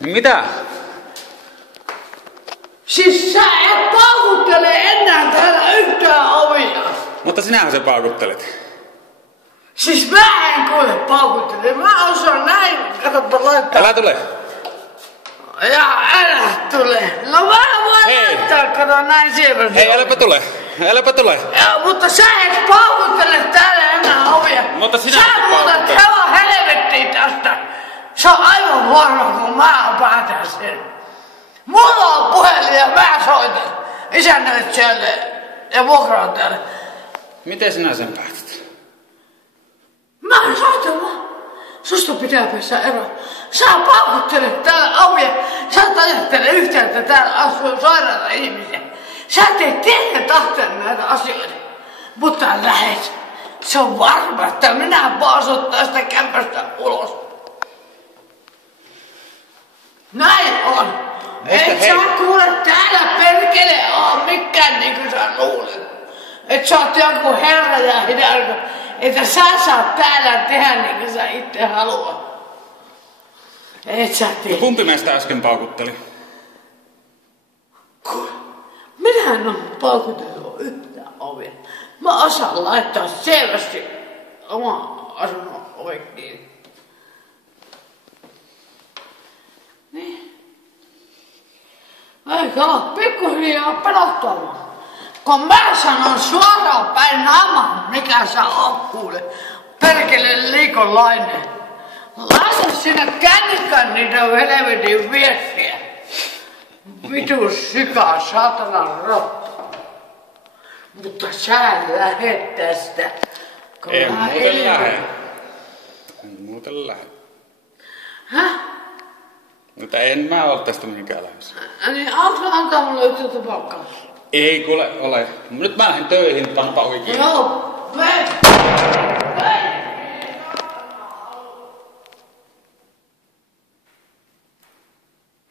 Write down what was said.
Mitä? Siis sä et paukuttele enää täällä yhtään ovia. Mutta sinähän se paukuttelit. Siis mä en kuule paukuttele. Mä osaan näin. Katsoppa laittaa. Älä tule. Ja älä tule. No mä voin laittaa. Kato näin siellä. Hei, äläpä tule. Äläpä tule. Ja, mutta sä et paukuttele täällä enää ovia. Mutta sinä sä muutat hevon helvettiin tästä. Se on aivan varma, kun mä päätän sen. Mulla on puhelin ja mä soitan isännöit siellä ja vuokraan täällä. Miten sinä sen päätit? Mä soitan vaan. Susta pitää päästä eroon. Sä paukuttelet täällä ovia. Sä et ajattele yhtään, että täällä asuu sairaita ihmisiä. Sä teet tiedä tahteen näitä asioita. Mutta lähet. Se on varma, että minä paasuttaa sitä kämpästä ulos. Näin on. Et sä kuule täällä perkele oo mikään niinku sä luulet. Et sä oot joku herra ja hidalgo. Että sä saat täällä tehdä niinku sä itse haluat. Et sä tiedä. No kumpi meistä äsken paukutteli? Minä en oo paukutellut yhtään ovia. Mä osaan laittaa selvästi oma asunnon ovet kiinni. Niin. Eikä oo pikkuhiljaa pelottavaa. Kun mä sanon suoraan päin naamaan, mikä sä oot kuule. Perkele liikolainen. Laita sinne kännykään niitä helvetin viestiä. Vitus syka, saatana roppa. Mutta sä lähet tästä. En muuten lähe. En muuten lähe. Häh? Mutta en mä oo tästä mihinkään lähes. Niin antaa mulle yhtä palkkaa. Ei kuule ole. Nyt mä lähden töihin, panpa ovi kiinni. Joo,